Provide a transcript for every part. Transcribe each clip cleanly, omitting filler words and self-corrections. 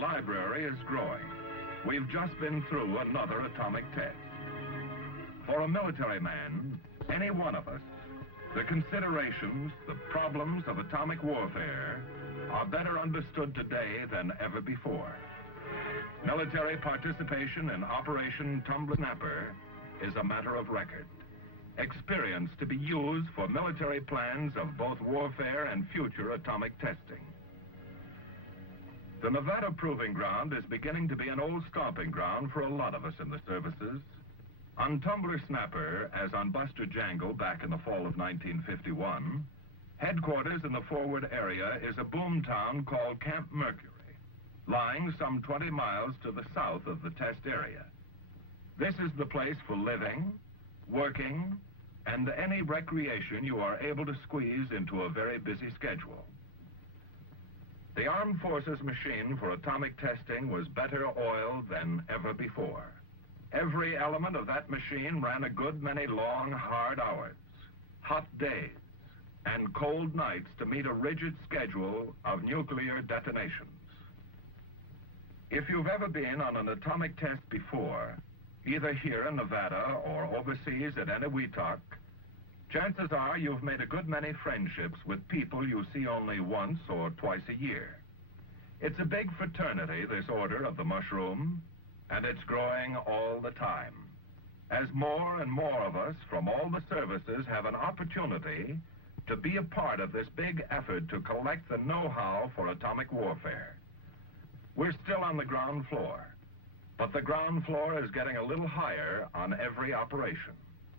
library is growing. We've just been through another atomic test. For a military man, any one of us, the considerations, the problems of atomic warfare are better understood today than ever before. Military participation in Operation Tumbler Snapper is a matter of record. Experience to be used for military plans of both warfare and future atomic testing. The Nevada Proving Ground is beginning to be an old stomping ground for a lot of us in the services. On Tumbler Snapper, as on Buster Jangle back in the fall of 1951, headquarters in the forward area is a boom town called Camp Mercury, lying some 20 miles to the south of the test area. This is the place for living, working, and any recreation you are able to squeeze into a very busy schedule. The Armed Forces machine for atomic testing was better oiled than ever before. Every element of that machine ran a good many long, hard hours, hot days, and cold nights to meet a rigid schedule of nuclear detonations. If you've ever been on an atomic test before, either here in Nevada or overseas at Eniwetok, chances are you've made a good many friendships with people you see only once or twice a year. It's a big fraternity, this Order of the Mushroom, and it's growing all the time, as more and more of us from all the services have an opportunity to be a part of this big effort to collect the know-how for atomic warfare. We're still on the ground floor, but the ground floor is getting a little higher on every operation.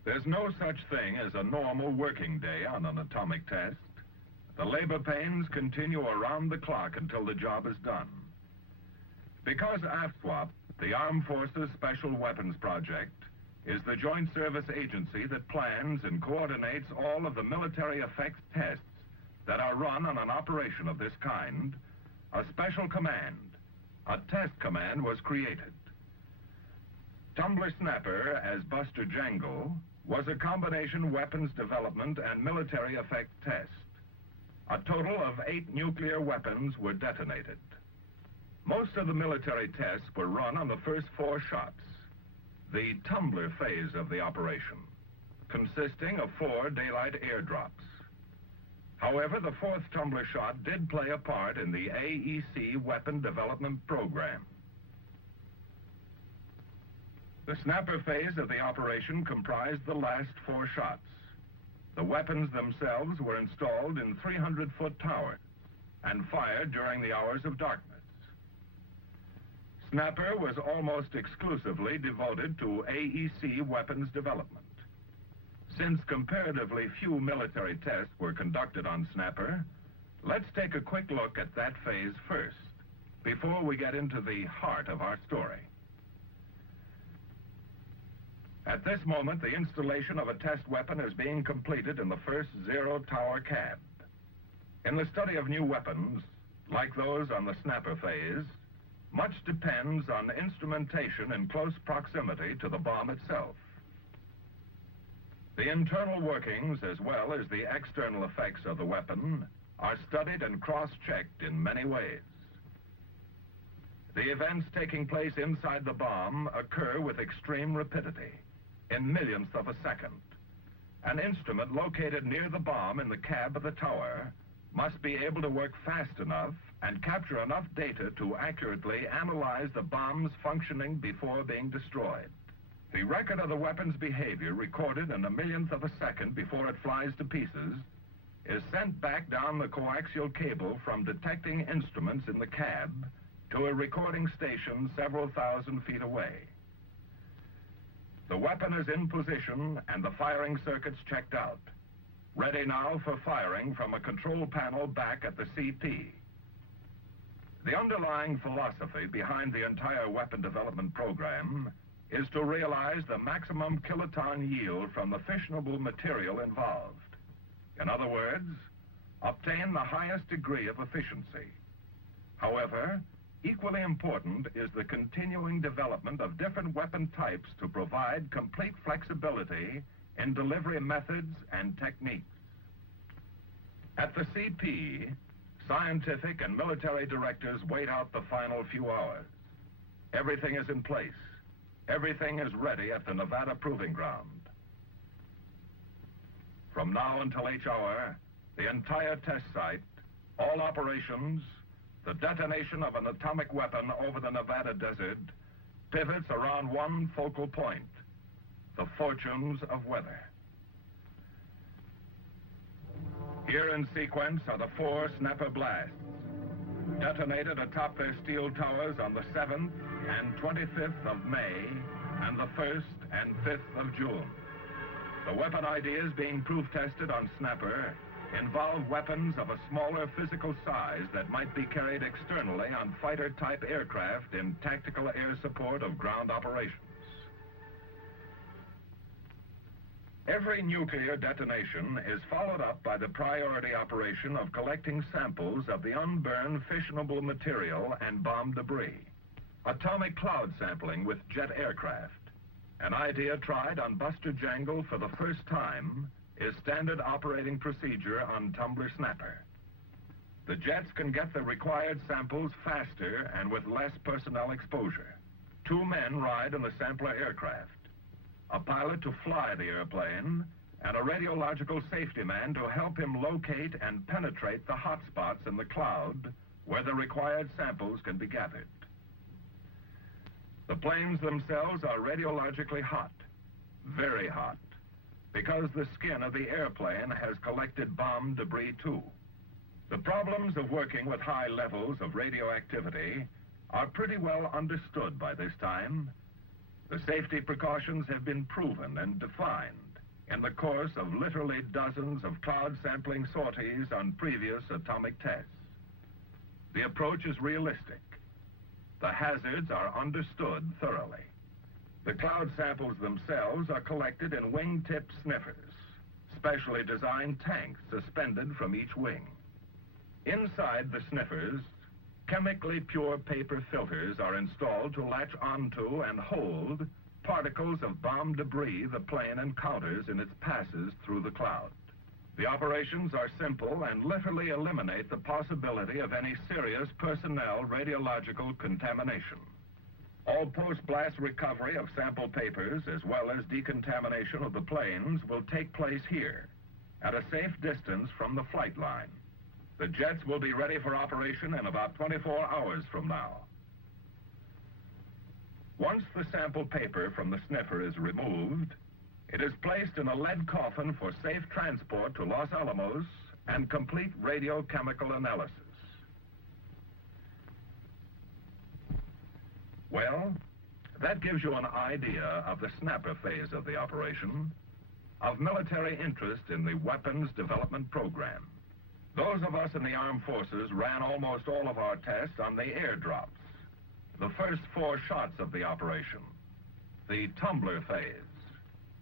There's no such thing as a normal working day on an atomic test. The labor pains continue around the clock until the job is done. Because AFSWAP, the Armed Forces Special Weapons Project, is the joint service agency that plans and coordinates all of the military effects tests that are run on an operation of this kind, a special command, a test command, was created. Tumbler Snapper, as Buster Jangle, was a combination weapons development and military effect test. A total of 8 nuclear weapons were detonated. Most of the military tests were run on the first 4 shots, the Tumbler phase of the operation, consisting of 4 daylight airdrops. However, the 4th Tumbler shot did play a part in the AEC weapon development program. The Snapper phase of the operation comprised the last 4 shots. The weapons themselves were installed in 300-foot towers and fired during the hours of darkness. Snapper was almost exclusively devoted to AEC weapons development. Since comparatively few military tests were conducted on Snapper, let's take a quick look at that phase first, before we get into the heart of our story. At this moment, the installation of a test weapon is being completed in the first zero-tower cab. In the study of new weapons, like those on the Snapper phase, much depends on instrumentation in close proximity to the bomb itself. The internal workings, as well as the external effects of the weapon, are studied and cross-checked in many ways. The events taking place inside the bomb occur with extreme rapidity, in millionths of a second. An instrument located near the bomb in the cab of the tower must be able to work fast enough and capture enough data to accurately analyze the bomb's functioning before being destroyed. The record of the weapon's behavior, recorded in a millionth of a second before it flies to pieces, is sent back down the coaxial cable from detecting instruments in the cab to a recording station several thousand feet away. The weapon is in position and the firing circuits checked out, ready now for firing from a control panel back at the CP. The underlying philosophy behind the entire weapon development program is to realize the maximum kiloton yield from the fissionable material involved. In other words, obtain the highest degree of efficiency. However, equally important is the continuing development of different weapon types to provide complete flexibility in delivery methods and techniques. At the CP, Scientific and military directors wait out the final few hours. Everything is in place. Everything is ready at the Nevada Proving Ground. From now until each hour, the entire test site, all operations, the detonation of an atomic weapon over the Nevada desert, pivots around one focal point, the fortunes of weather. Here in sequence are the 4 snapper blasts, detonated atop their steel towers on the 7th and 25th of May and the 1st and 5th of June. The weapon ideas being proof-tested on Snapper involve weapons of a smaller physical size that might be carried externally on fighter-type aircraft in tactical air support of ground operations. Every nuclear detonation is followed up by the priority operation of collecting samples of the unburned fissionable material and bomb debris. Atomic cloud sampling with jet aircraft, an idea tried on Buster Jangle for the first time, is standard operating procedure on Tumbler Snapper. The jets can get the required samples faster and with less personnel exposure. 2 men ride in the sampler aircraft, a pilot to fly the airplane, and a radiological safety man to help him locate and penetrate the hot spots in the cloud where the required samples can be gathered. The planes themselves are radiologically hot, very hot, because the skin of the airplane has collected bomb debris too. The problems of working with high levels of radioactivity are pretty well understood by this time. The safety precautions have been proven and defined in the course of literally dozens of cloud sampling sorties on previous atomic tests. The approach is realistic. The hazards are understood thoroughly. The cloud samples themselves are collected in wingtip sniffers, specially designed tanks suspended from each wing. Inside the sniffers, chemically pure paper filters are installed to latch onto and hold particles of bomb debris the plane encounters in its passes through the cloud. The operations are simple and literally eliminate the possibility of any serious personnel radiological contamination. All post-blast recovery of sample papers, as well as decontamination of the planes, will take place here, at a safe distance from the flight line. The jets will be ready for operation in about 24 hours from now. Once the sample paper from the sniffer is removed, it is placed in a lead coffin for safe transport to Los Alamos and complete radiochemical analysis. Well, that gives you an idea of the snapper phase of the operation, of military interest in the weapons development program. Those of us in the armed forces ran almost all of our tests on the airdrops, the first 4 shots of the operation, the Tumbler phase.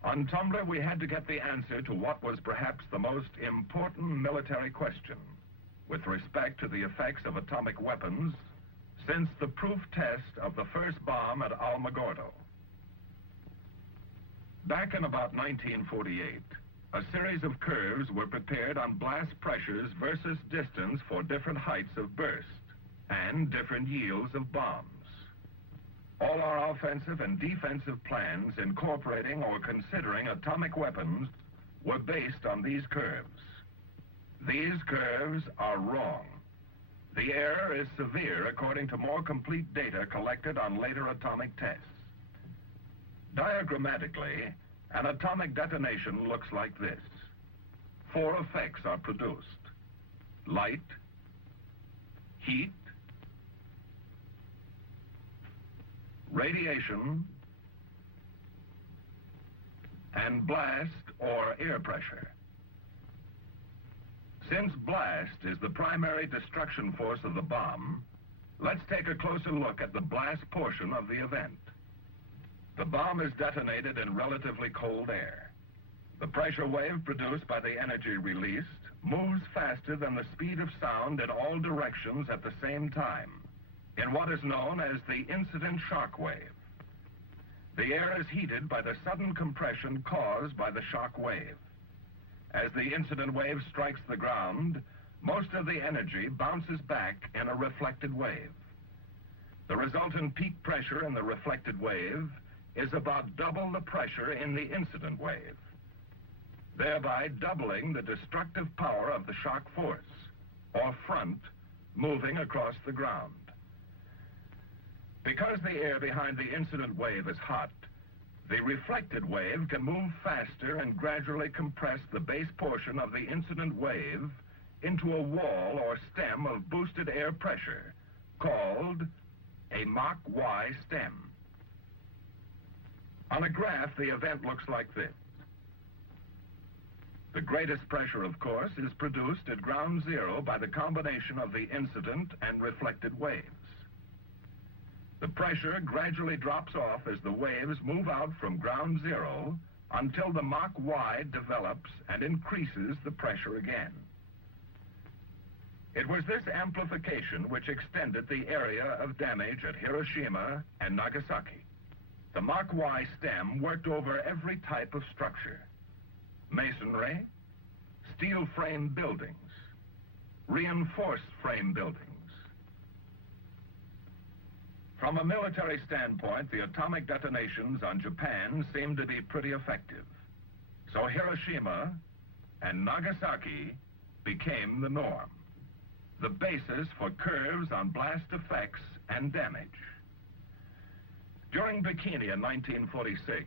On Tumbler, we had to get the answer to what was perhaps the most important military question with respect to the effects of atomic weapons since the proof test of the first bomb at Alamogordo. Back in about 1948, a series of curves were prepared on blast pressures versus distance for different heights of burst and different yields of bombs. All our offensive and defensive plans incorporating or considering atomic weapons were based on these curves. These curves are wrong. The error is severe according to more complete data collected on later atomic tests. Diagrammatically, an atomic detonation looks like this. 4 effects are produced: light, heat, radiation, and blast or air pressure. Since blast is the primary destruction force of the bomb, let's take a closer look at the blast portion of the event. The bomb is detonated in relatively cold air. The pressure wave produced by the energy released moves faster than the speed of sound in all directions at the same time, in what is known as the incident shock wave. The air is heated by the sudden compression caused by the shock wave. As the incident wave strikes the ground, most of the energy bounces back in a reflected wave. The resultant peak pressure in the reflected wave is about double the pressure in the incident wave, thereby doubling the destructive power of the shock force, or front, moving across the ground. Because the air behind the incident wave is hot, the reflected wave can move faster and gradually compress the base portion of the incident wave into a wall or stem of boosted air pressure called a Mach Y stem. On a graph, the event looks like this. The greatest pressure, of course, is produced at ground zero by the combination of the incident and reflected waves. The pressure gradually drops off as the waves move out from ground zero until the Mach Y develops and increases the pressure again. It was this amplification which extended the area of damage at Hiroshima and Nagasaki. The Mach Y stem worked over every type of structure: masonry, steel frame buildings, reinforced frame buildings. From a military standpoint, the atomic detonations on Japan seemed to be pretty effective. So Hiroshima and Nagasaki became the norm, the basis for curves on blast effects and damage. During Bikini in 1946,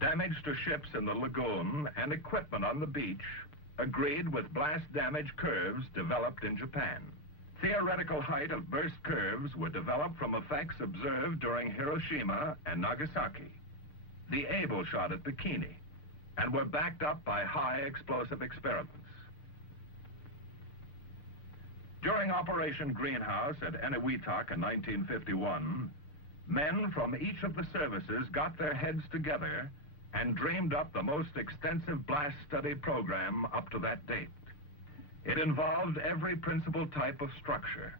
damage to ships in the lagoon and equipment on the beach agreed with blast damage curves developed in Japan. Theoretical height of burst curves were developed from effects observed during Hiroshima and Nagasaki, the Able shot at Bikini, and were backed up by high explosive experiments. During Operation Greenhouse at Eniwetok in 1951, men from each of the services got their heads together and dreamed up the most extensive blast study program up to that date. It involved every principal type of structure,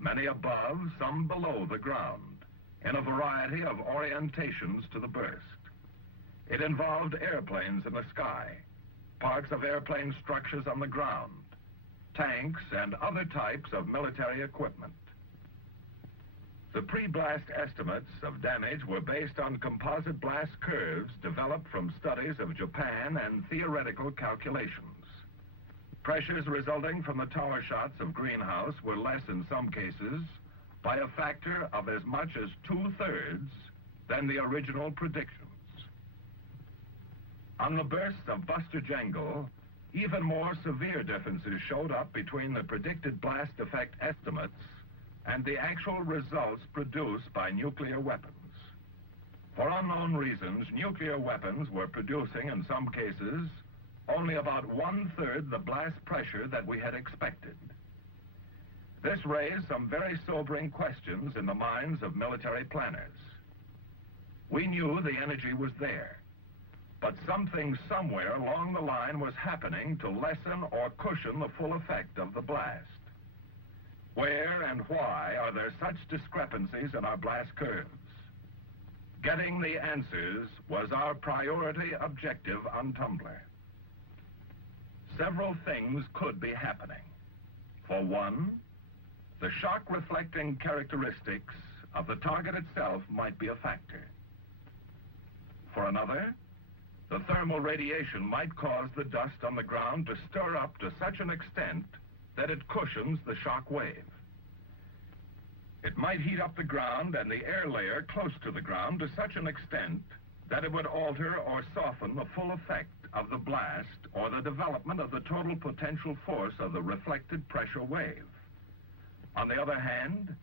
many above, some below the ground, in a variety of orientations to the burst. It involved airplanes in the sky, parts of airplane structures on the ground, tanks, and other types of military equipment. The pre-blast estimates of damage were based on composite blast curves developed from studies of Japan and theoretical calculations. Pressures resulting from the tower shots of Greenhouse were less in some cases by a factor of as much as 2/3 than the original predictions. On the bursts of Buster Jangle, even more severe differences showed up between the predicted blast effect estimates and the actual results produced by nuclear weapons. For unknown reasons, nuclear weapons were producing, in some cases, only about 1/3 the blast pressure that we had expected. This raised some very sobering questions in the minds of military planners. We knew the energy was there, but something somewhere along the line was happening to lessen or cushion the full effect of the blast. Where and why are there such discrepancies in our blast curves? Getting the answers was our priority objective on Tumbler. Several things could be happening. For one, the shock-reflecting characteristics of the target itself might be a factor. For another, the thermal radiation might cause the dust on the ground to stir up to such an extent that it cushions the shock wave. It might heat up the ground and the air layer close to the ground to such an extent that it would alter or soften the full effect of the blast or the development of the total potential force of the reflected pressure wave. On the other hand,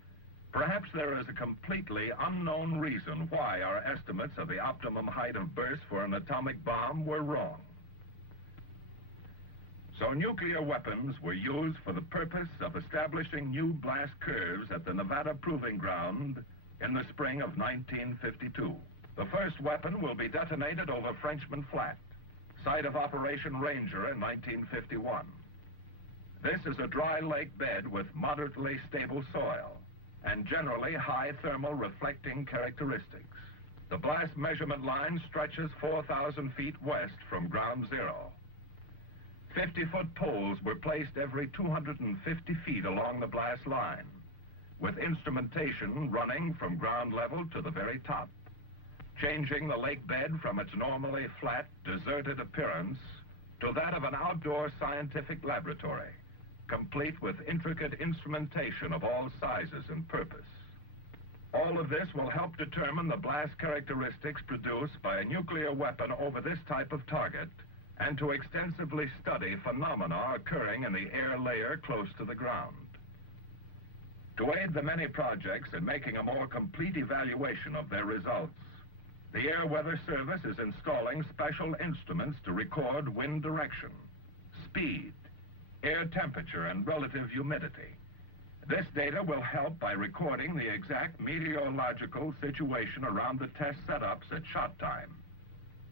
perhaps there is a completely unknown reason why our estimates of the optimum height of burst for an atomic bomb were wrong. So nuclear weapons were used for the purpose of establishing new blast curves at the Nevada Proving Ground in the spring of 1952. The first weapon will be detonated over Frenchman Flat, site of Operation Ranger in 1951. This is a dry lake bed with moderately stable soil and generally high thermal reflecting characteristics. The blast measurement line stretches 4,000 feet west from ground zero. 50-foot poles were placed every 250 feet along the blast line, with instrumentation running from ground level to the very top, changing the lake bed from its normally flat, deserted appearance to that of an outdoor scientific laboratory, complete with intricate instrumentation of all sizes and purpose. All of this will help determine the blast characteristics produced by a nuclear weapon over this type of target, and to extensively study phenomena occurring in the air layer close to the ground. To aid the many projects in making a more complete evaluation of their results, the Air Weather Service is installing special instruments to record wind direction, speed, air temperature, and relative humidity. This data will help by recording the exact meteorological situation around the test setups at shot time.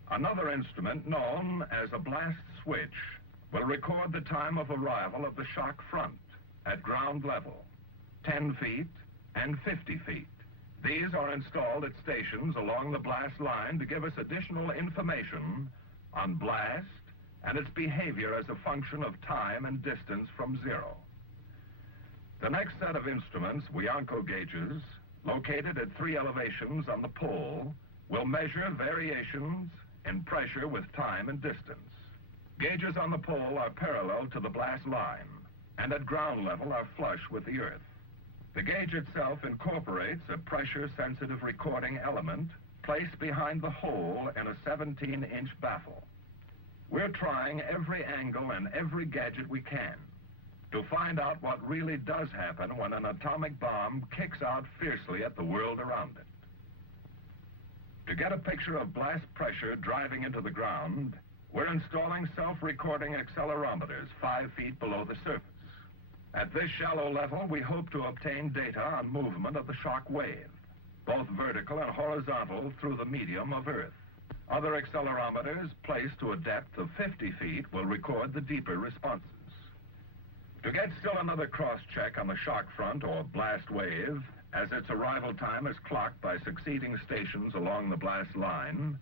Another instrument, known as a blast switch, will record the time of arrival of the shock front at ground level, 10 feet and 50 feet. These are installed at stations along the blast line to give us additional information on blast and its behavior as a function of time and distance from zero. The next set of instruments, Bianco gauges, located at 3 elevations on the pole, will measure variations in pressure with time and distance. Gauges on the pole are parallel to the blast line, and at ground level are flush with the earth. The gauge itself incorporates a pressure-sensitive recording element placed behind the hole in a 17-inch baffle. We're trying every angle and every gadget we can to find out what really does happen when an atomic bomb kicks out fiercely at the world around it. To get a picture of blast pressure driving into the ground, we're installing self-recording accelerometers 5 feet below the surface. At this shallow level, we hope to obtain data on movement of the shock wave, both vertical and horizontal through the medium of Earth. Other accelerometers placed to a depth of 50 feet will record the deeper responses. To get still another cross-check on the shock front or blast wave, as its arrival time is clocked by succeeding stations along the blast line,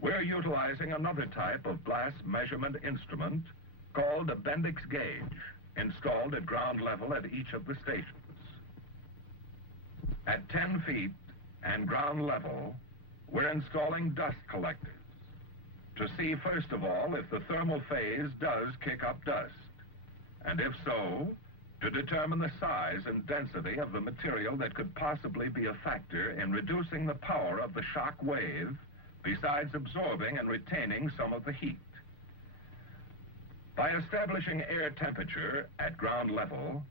we're utilizing another type of blast measurement instrument called a Bendix gauge, installed at ground level at each of the stations. At 10 feet and ground level, we're installing dust collectors to see, first of all, if the thermal phase does kick up dust, and if so, to determine the size and density of the material that could possibly be a factor in reducing the power of the shock wave, besides absorbing and retaining some of the heat. By establishing air temperature at ground level,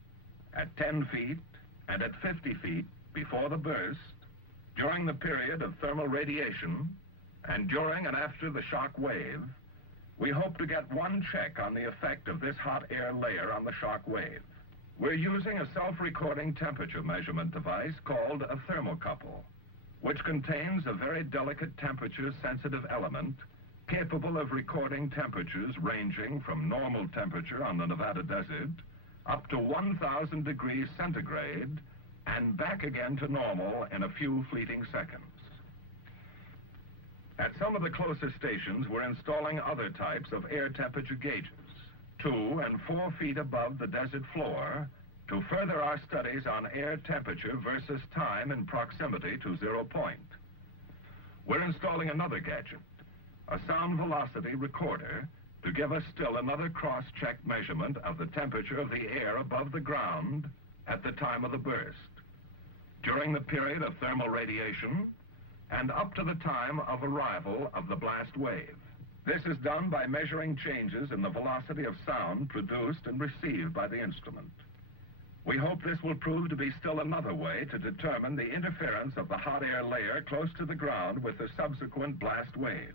at 10 feet and at 50 feet before the burst, during the period of thermal radiation, and during and after the shock wave, we hope to get one check on the effect of this hot air layer on the shock wave. We're using a self-recording temperature measurement device called a thermocouple, which contains a very delicate temperature-sensitive element capable of recording temperatures ranging from normal temperature on the Nevada desert up to 1,000 degrees centigrade and back again to normal in a few fleeting seconds. At some of the closer stations, we're installing other types of air temperature gauges, 2 and 4 feet above the desert floor, to further our studies on air temperature versus time in proximity to 0 point. We're installing another gadget, a sound velocity recorder, to give us still another cross-check measurement of the temperature of the air above the ground at the time of the burst, during the period of thermal radiation, and up to the time of arrival of the blast wave. This is done by measuring changes in the velocity of sound produced and received by the instrument. We hope this will prove to be still another way to determine the interference of the hot air layer close to the ground with the subsequent blast wave.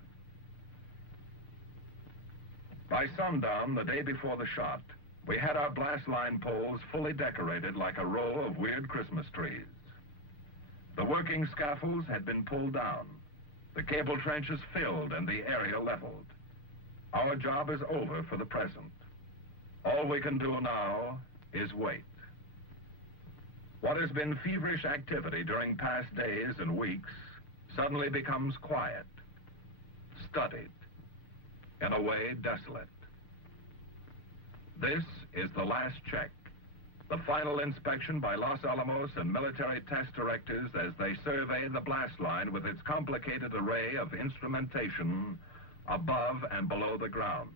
By sundown, the day before the shot, we had our blast line poles fully decorated like a row of weird Christmas trees. The working scaffolds had been pulled down, the cable trenches filled, and the area leveled. Our job is over for the present. All we can do now is wait. What has been feverish activity during past days and weeks suddenly becomes quiet, studied, in a way desolate. This is the last check, the final inspection by Los Alamos and military test directors as they survey the blast line with its complicated array of instrumentation above and below the ground.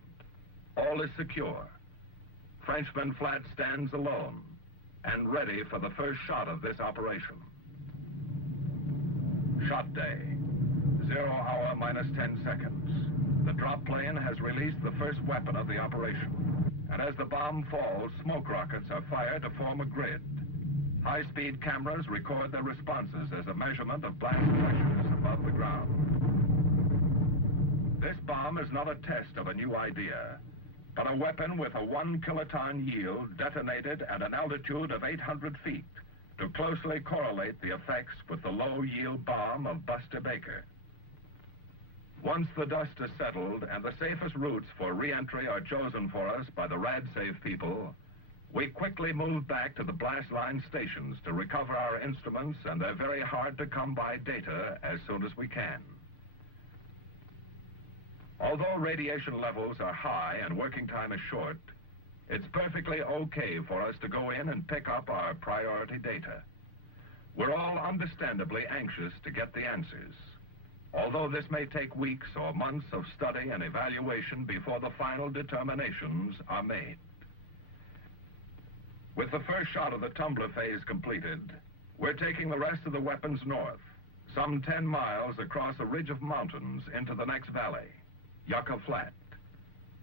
All is secure. Frenchman Flat stands alone and ready for the first shot of this operation. Shot day, 0 hour minus 10 seconds. The drop plane has released the first weapon of the operation. And as the bomb falls, smoke rockets are fired to form a grid. High-speed cameras record their responses as a measurement of blast pressures above the ground. This bomb is not a test of a new idea, but a weapon with a 1 kiloton yield detonated at an altitude of 800 feet to closely correlate the effects with the low-yield bomb of Buster Baker. Once the dust is settled and the safest routes for re-entry are chosen for us by the RadSafe people, we quickly move back to the blast line stations to recover our instruments and their very hard-to-come-by data as soon as we can. Although radiation levels are high and working time is short, it's perfectly okay for us to go in and pick up our priority data. We're all understandably anxious to get the answers, although this may take weeks or months of study and evaluation before the final determinations are made. With the first shot of the Tumbler phase completed, we're taking the rest of the weapons north, some 10 miles across a ridge of mountains into the next valley, Yucca Flat,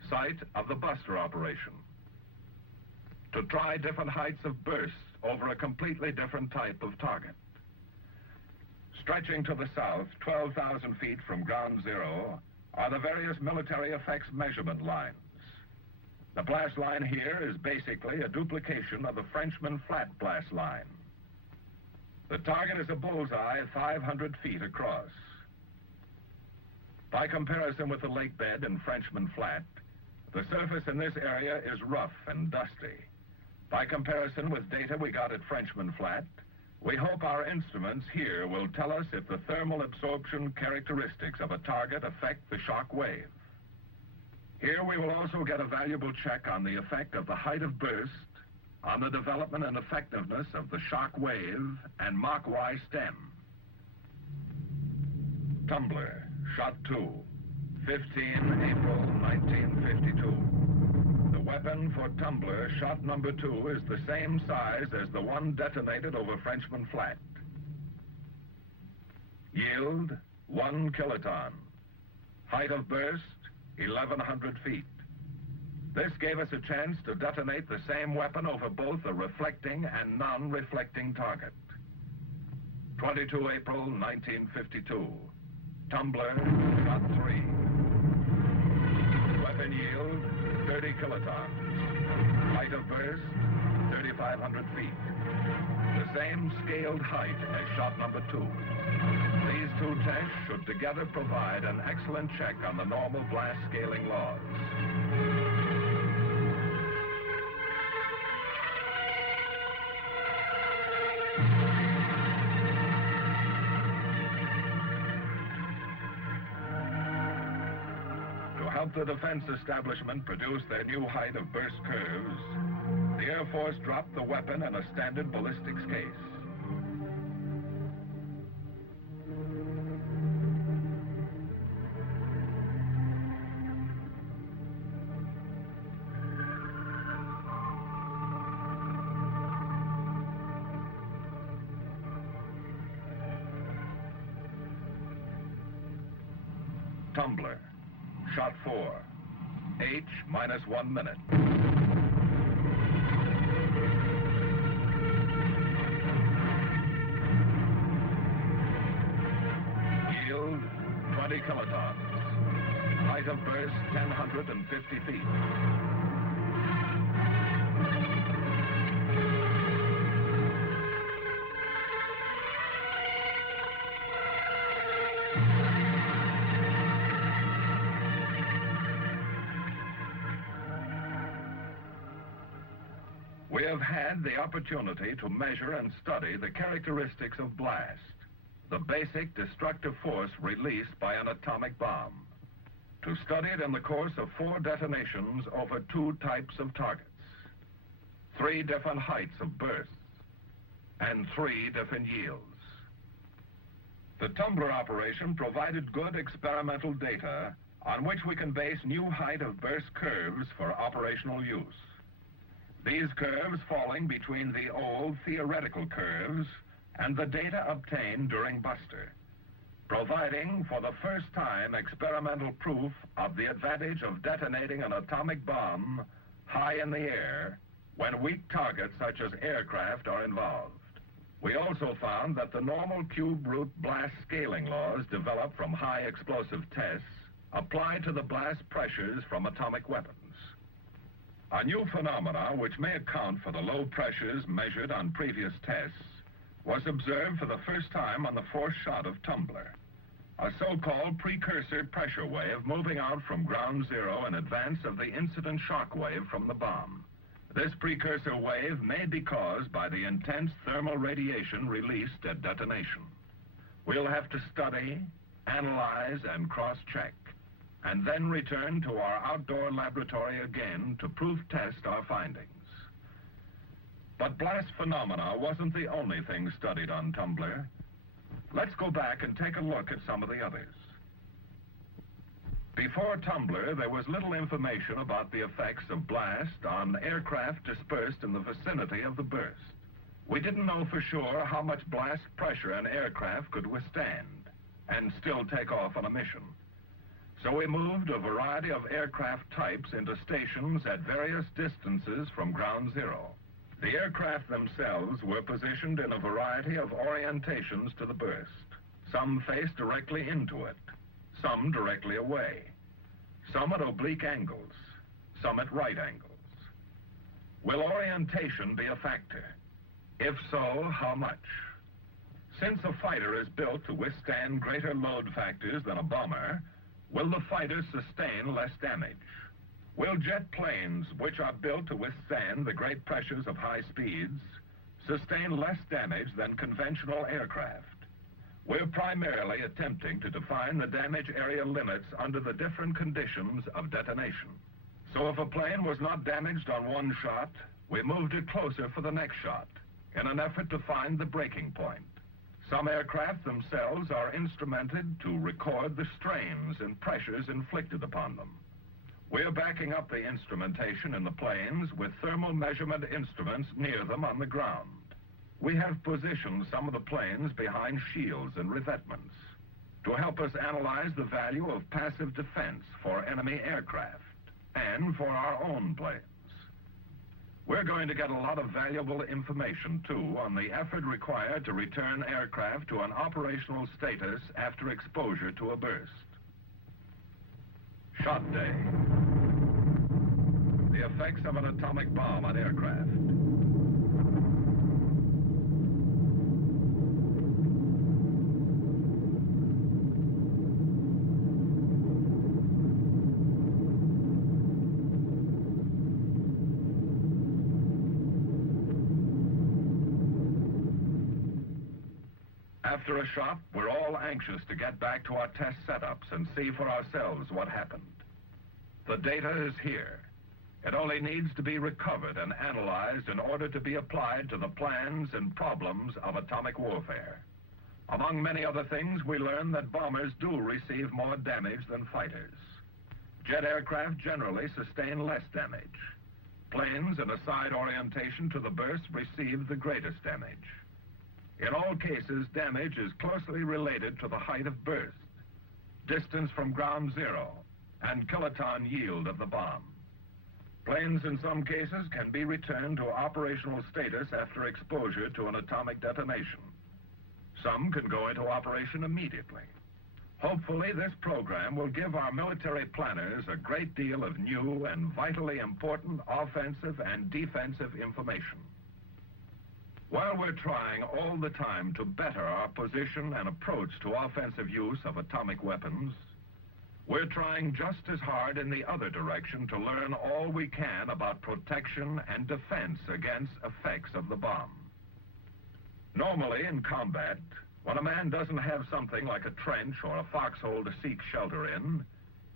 site of the Buster operation, to try different heights of bursts over a completely different type of target. Stretching to the south, 12,000 feet from ground zero, are the various military effects measurement lines. The blast line here is basically a duplication of the Frenchman Flat blast line. The target is a bullseye 500 feet across. By comparison with the lake bed in Frenchman Flat, the surface in this area is rough and dusty. By comparison with data we got at Frenchman Flat, we hope our instruments here will tell us if the thermal absorption characteristics of a target affect the shock wave. Here we will also get a valuable check on the effect of the height of burst on the development and effectiveness of the shock wave and Mach Y stem. Tumbler, Shot 2, 15 April 1952. The weapon for Tumbler, shot number 2, is the same size as the one detonated over Frenchman Flat. Yield, 1 kiloton. Height of burst, 1,100 feet. This gave us a chance to detonate the same weapon over both a reflecting and non-reflecting target. 22 April 1952. Tumbler, shot 3. Weapon yield, 30 kilotons. Height of burst, 3,500 feet. The same scaled height as shot number 2. These two tests should together provide an excellent check on the normal blast scaling laws. To help the defense establishment produce their new height of burst curves, the Air Force dropped the weapon in a standard ballistics case. Tumbler, shot 4, H minus 1 minute. Yield, 20 kilotons. Height of burst, 1,050 feet. We have had the opportunity to measure and study the characteristics of blast, the basic destructive force released by an atomic bomb. to study it in the course of 4 detonations over 2 types of targets, 3 different heights of bursts, and 3 different yields. The Tumbler operation provided good experimental data on which we can base new height of burst curves for operational use. These curves falling between the old theoretical curves and the data obtained during Buster, providing for the first time experimental proof of the advantage of detonating an atomic bomb high in the air when weak targets such as aircraft are involved. We also found that the normal cube root blast scaling laws developed from high explosive tests apply to the blast pressures from atomic weapons. A new phenomena which may account for the low pressures measured on previous tests was observed for the first time on the 4th shot of Tumbler, a so-called precursor pressure wave moving out from ground zero in advance of the incident shock wave from the bomb. This precursor wave may be caused by the intense thermal radiation released at detonation. We'll have to study, analyze, and cross-check, and then return to our outdoor laboratory again to proof-test our findings. But blast phenomena wasn't the only thing studied on Tumbler. Let's go back and take a look at some of the others. Before Tumbler, there was little information about the effects of blast on aircraft dispersed in the vicinity of the burst. We didn't know for sure how much blast pressure an aircraft could withstand and still take off on a mission. So we moved a variety of aircraft types into stations at various distances from ground zero. The aircraft themselves were positioned in a variety of orientations to the burst. Some faced directly into it, some directly away, some at oblique angles, some at right angles. Will orientation be a factor? If so, how much? Since a fighter is built to withstand greater load factors than a bomber, will the fighter sustain less damage? Will jet planes, which are built to withstand the great pressures of high speeds, sustain less damage than conventional aircraft? We're primarily attempting to define the damage area limits under the different conditions of detonation. So if a plane was not damaged on one shot, we moved it closer for the next shot in an effort to find the breaking point. Some aircraft themselves are instrumented to record the strains and pressures inflicted upon them. We're backing up the instrumentation in the planes with thermal measurement instruments near them on the ground. We have positioned some of the planes behind shields and revetments to help us analyze the value of passive defense for enemy aircraft and for our own planes. We're going to get a lot of valuable information, too, on the effort required to return aircraft to an operational status after exposure to a burst. Shot day. The effects of an atomic bomb on aircraft. After a shot, we're all anxious to get back to our test setups and see for ourselves what happened. The data is here. It only needs to be recovered and analyzed in order to be applied to the plans and problems of atomic warfare. Among many other things, we learned that bombers do receive more damage than fighters. Jet aircraft generally sustain less damage. Planes in a side orientation to the burst receive the greatest damage. In all cases, damage is closely related to the height of burst, distance from ground zero, and kiloton yield of the bomb. Planes in some cases can be returned to operational status after exposure to an atomic detonation. Some can go into operation immediately. Hopefully, this program will give our military planners a great deal of new and vitally important offensive and defensive information. While we're trying all the time to better our position and approach to offensive use of atomic weapons, we're trying just as hard in the other direction to learn all we can about protection and defense against effects of the bomb. Normally in combat, when a man doesn't have something like a trench or a foxhole to seek shelter in,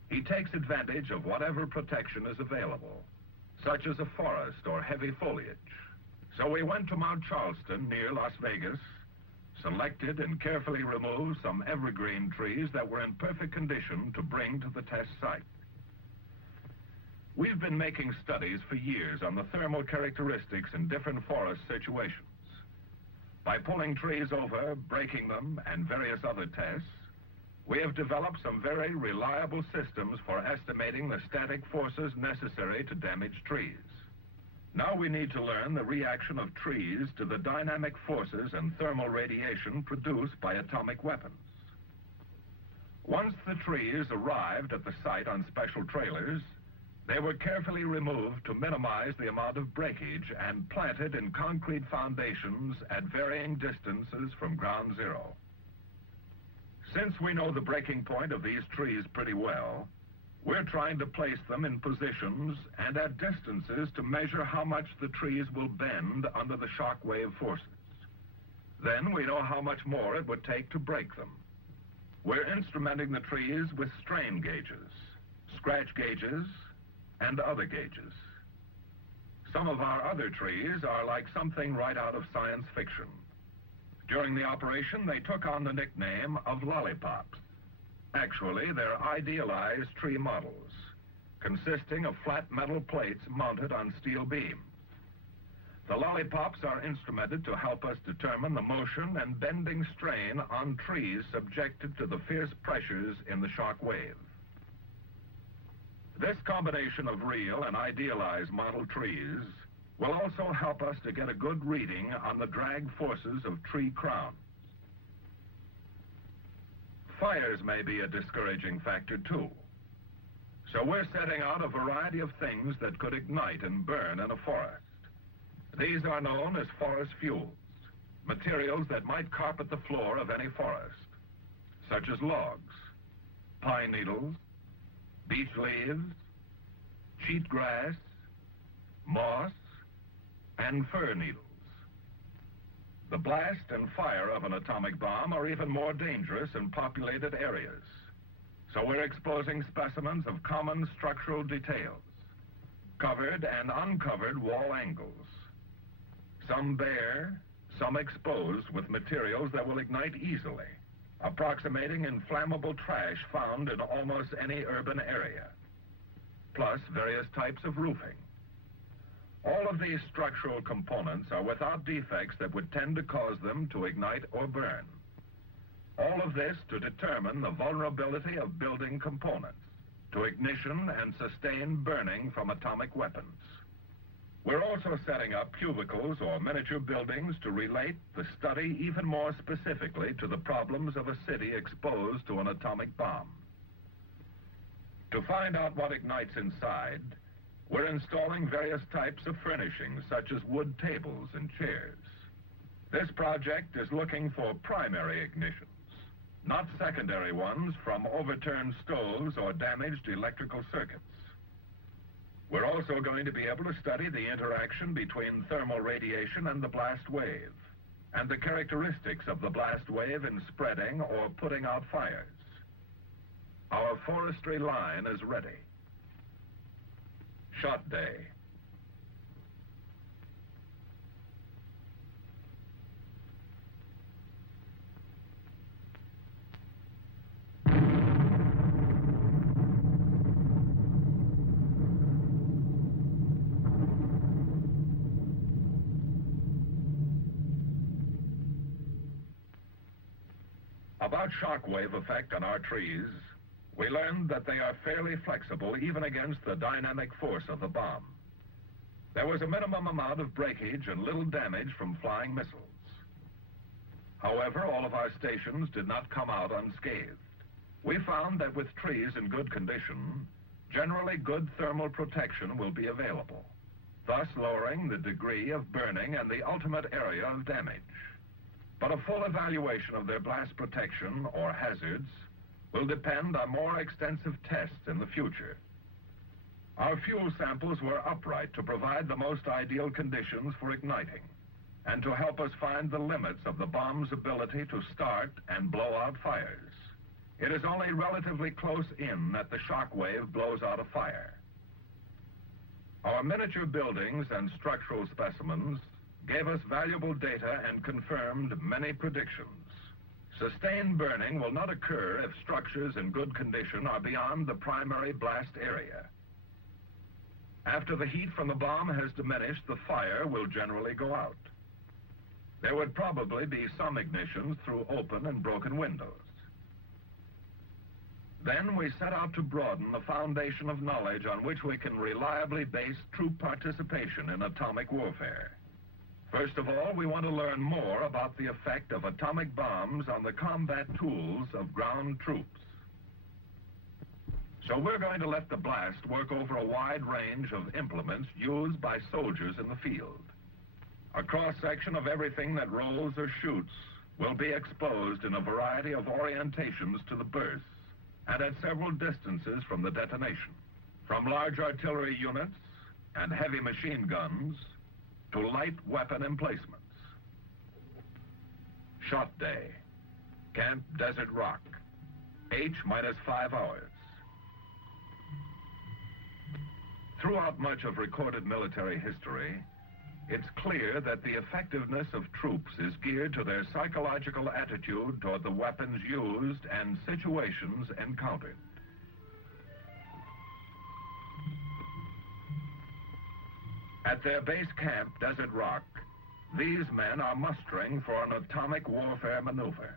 He takes advantage of whatever protection is available, such as a forest or heavy foliage. So we went to Mount Charleston near Las Vegas, selected and carefully removed some evergreen trees that were in perfect condition to bring to the test site. We've been making studies for years on the thermal characteristics in different forest situations. By pulling trees over, breaking them, and various other tests, we have developed some very reliable systems for estimating the static forces necessary to damage trees. Now we need to learn the reaction of trees to the dynamic forces and thermal radiation produced by atomic weapons. Once the trees arrived at the site on special trailers, they were carefully removed to minimize the amount of breakage and planted in concrete foundations at varying distances from ground zero. Since we know the breaking point of these trees pretty well, we're trying to place them in positions and at distances to measure how much the trees will bend under the shock wave forces. Then we know how much more it would take to break them. We're instrumenting the trees with strain gauges, scratch gauges, and other gauges. Some of our other trees are like something right out of science fiction. During the operation, they took on the nickname of lollipops. Actually, they're idealized tree models, consisting of flat metal plates mounted on steel beams. The lollipops are instrumented to help us determine the motion and bending strain on trees subjected to the fierce pressures in the shock wave. This combination of real and idealized model trees will also help us to get a good reading on the drag forces of tree crowns. Fires may be a discouraging factor too. So we're setting out a variety of things that could ignite and burn in a forest. These are known as forest fuels, materials that might carpet the floor of any forest, such as logs, pine needles, beech leaves, cheatgrass, moss, and fir needles. The blast and fire of an atomic bomb are even more dangerous in populated areas. So we're exposing specimens of common structural details, covered and uncovered wall angles, some bare, some exposed with materials that will ignite easily, approximating inflammable trash found in almost any urban area, plus various types of roofing. All of these structural components are without defects that would tend to cause them to ignite or burn. All of this to determine the vulnerability of building components to ignition and sustained burning from atomic weapons. We're also setting up cubicles or miniature buildings to relate the study even more specifically to the problems of a city exposed to an atomic bomb. To find out what ignites inside, we're installing various types of furnishings, such as wood tables and chairs. This project is looking for primary ignitions, not secondary ones from overturned stoves or damaged electrical circuits. We're also going to be able to study the interaction between thermal radiation and the blast wave, and the characteristics of the blast wave in spreading or putting out fires. Our forestry line is ready. Shot day. About shockwave effect on our trees, we learned that they are fairly flexible even against the dynamic force of the bomb. There was a minimum amount of breakage and little damage from flying missiles. However, all of our stations did not come out unscathed. We found that with trees in good condition, generally good thermal protection will be available, thus lowering the degree of burning and the ultimate area of damage. But a full evaluation of their blast protection or hazards will depend on more extensive tests in the future. Our fuel samples were upright to provide the most ideal conditions for igniting and to help us find the limits of the bomb's ability to start and blow out fires. It is only relatively close in that the shock wave blows out a fire. Our miniature buildings and structural specimens gave us valuable data and confirmed many predictions. Sustained burning will not occur if structures in good condition are beyond the primary blast area. After the heat from the bomb has diminished, the fire will generally go out. There would probably be some ignitions through open and broken windows. Then we set out to broaden the foundation of knowledge on which we can reliably base troop participation in atomic warfare. First of all, we want to learn more about the effect of atomic bombs on the combat tools of ground troops. So we're going to let the blast work over a wide range of implements used by soldiers in the field. A cross-section of everything that rolls or shoots will be exposed in a variety of orientations to the bursts and at several distances from the detonation, from large artillery units and heavy machine guns to light weapon emplacements. Shot day, Camp Desert Rock, H-5 hours. Throughout much of recorded military history, it's clear that the effectiveness of troops is geared to their psychological attitude toward the weapons used and situations encountered. At their base camp, Desert Rock, these men are mustering for an atomic warfare maneuver,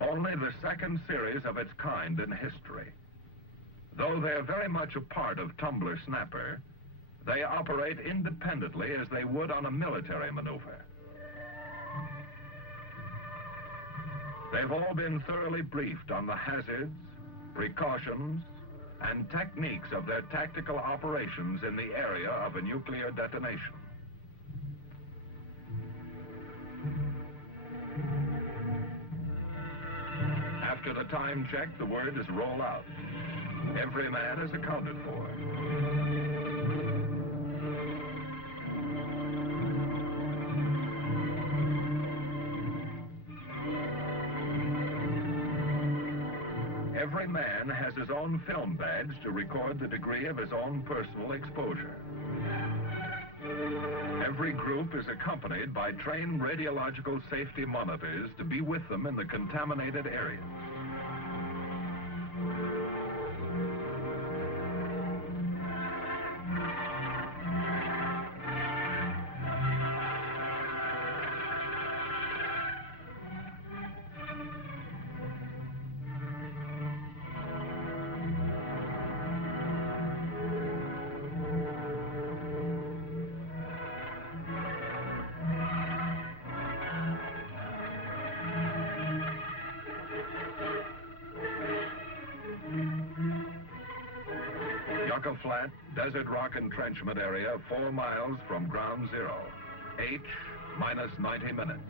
only the second series of its kind in history. Though they're very much a part of Tumbler Snapper, they operate independently as they would on a military maneuver. They've all been thoroughly briefed on the hazards, precautions, and techniques of their tactical operations in the area of a nuclear detonation. After the time check, the word is roll out. Every man is accounted for. Every man has his own film badge to record the degree of his own personal exposure. Every group is accompanied by trained radiological safety monitors to be with them in the contaminated areas. Yucca Flat, Desert Rock entrenchment area, 4 miles from ground zero. H-90 minutes.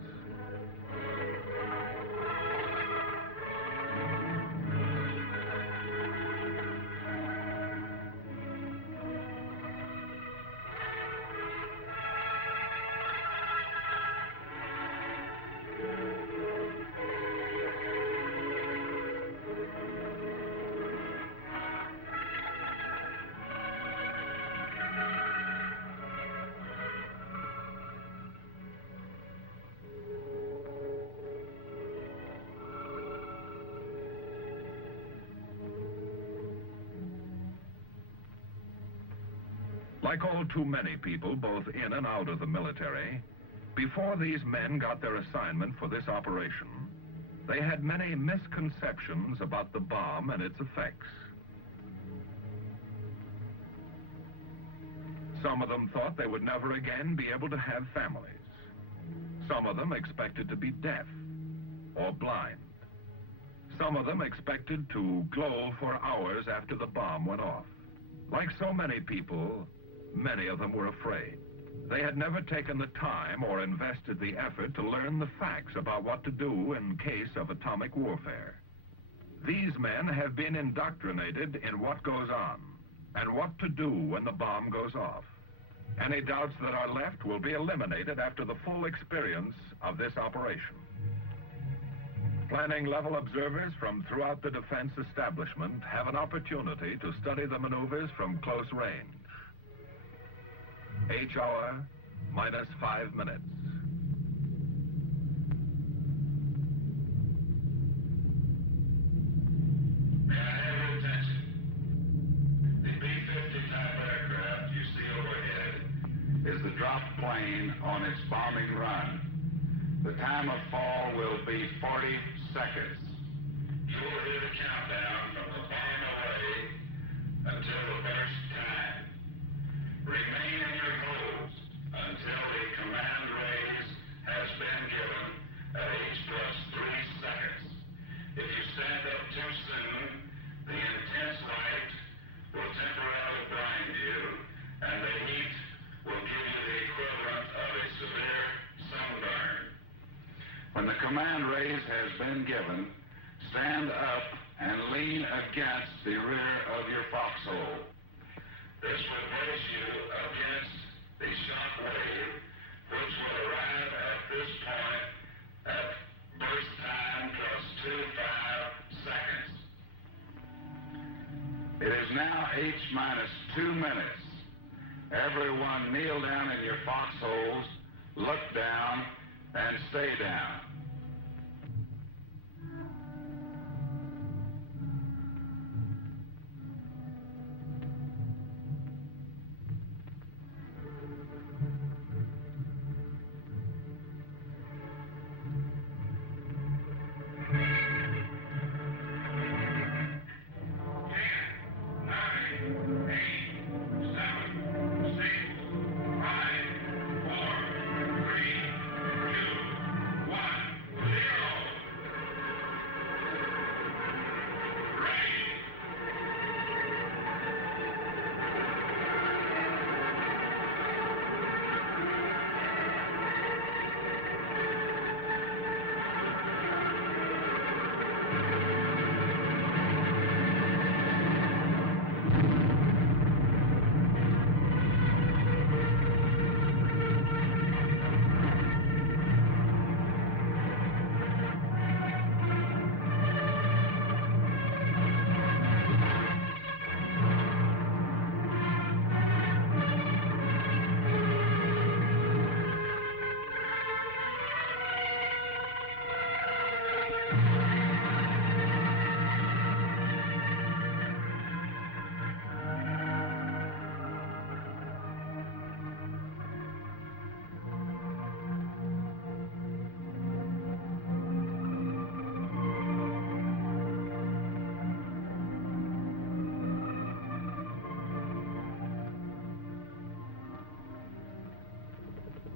Like all too many people, both in and out of the military, before these men got their assignment for this operation, they had many misconceptions about the bomb and its effects. Some of them thought they would never again be able to have families. Some of them expected to be deaf or blind. Some of them expected to glow for hours after the bomb went off. Like so many people, many of them were afraid. They had never taken the time or invested the effort to learn the facts about what to do in case of atomic warfare. These men have been indoctrinated in what goes on and what to do when the bomb goes off. Any doubts that are left will be eliminated after the full experience of this operation. Planning level observers from throughout the defense establishment have an opportunity to study the maneuvers from close range. H hour minus 5 minutes. May I have your attention? The B-50 type aircraft you see overhead is the dropped plane on its bombing run. The time of fall will be 40 seconds. You will hear the countdown from the bomb away until the first time. Remain in your holds until the command raise has been given at H plus 3 seconds. If you stand up too soon, the intense light will temporarily blind you, and the heat will give you the equivalent of a severe sunburn. When the command raise has been given, stand up and lean against the rear of your foxhole. This will brace you against the shock wave, which will arrive at this point at burst time plus 25 seconds. It is now H minus 2 minutes. Everyone kneel down in your foxholes, look down, and stay down.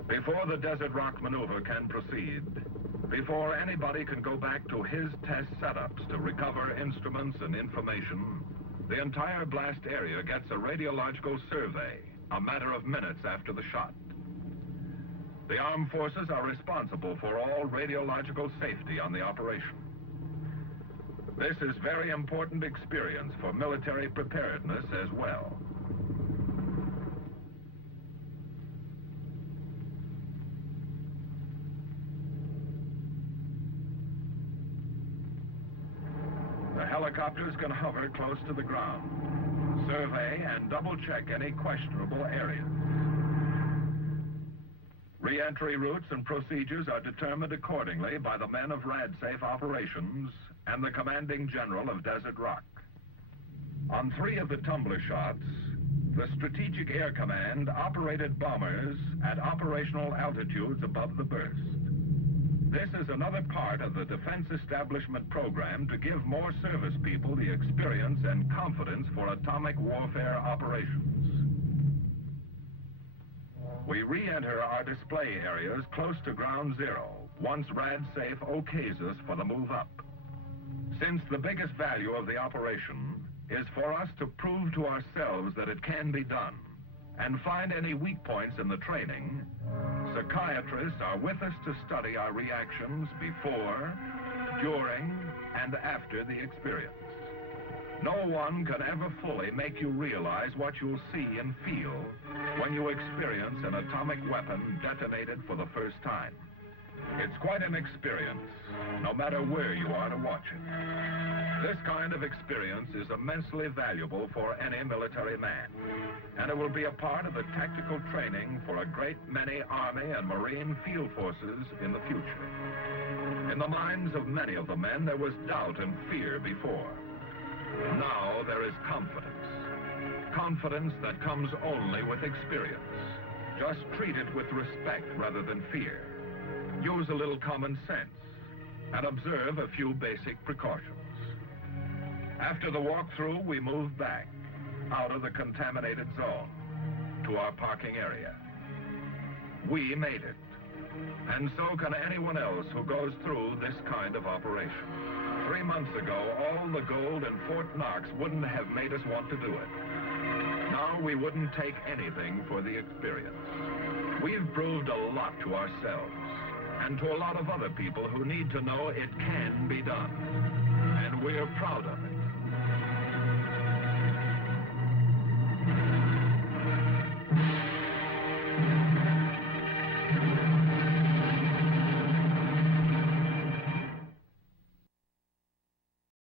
Before the Desert Rock maneuver can proceed, before anybody can go back to his test setups to recover instruments and information, the entire blast area gets a radiological survey, a matter of minutes after the shot. The armed forces are responsible for all radiological safety on the operation. This is very important experience for military preparedness as well. The helicopters can hover close to the ground, survey and double-check any questionable areas. Re-entry routes and procedures are determined accordingly by the men of RadSafe Operations and the commanding general of Desert Rock. On 3 of the Tumbler shots, the Strategic Air Command operated bombers at operational altitudes above the burst. This is another part of the Defense Establishment program to give more service people the experience and confidence for atomic warfare operations. We re-enter our display areas close to ground zero once RadSafe okays us for the move up. Since the biggest value of the operation is for us to prove to ourselves that it can be done and find any weak points in the training, psychiatrists are with us to study our reactions before, during, and after the experience. No one can ever fully make you realize what you'll see and feel when you experience an atomic weapon detonated for the first time. It's quite an experience, no matter where you are to watch it. This kind of experience is immensely valuable for any military man, and it will be a part of the tactical training for a great many Army and Marine field forces in the future. In the minds of many of the men, there was doubt and fear before. Now there is confidence. Confidence that comes only with experience. Just treat it with respect rather than fear. Use a little common sense and observe a few basic precautions. After the walkthrough, we moved back out of the contaminated zone to our parking area. We made it, and so can anyone else who goes through this kind of operation. 3 months ago, all the gold in Fort Knox wouldn't have made us want to do it. Now we wouldn't take anything for the experience. We've proved a lot to ourselves and to a lot of other people who need to know it can be done. And we're proud of it.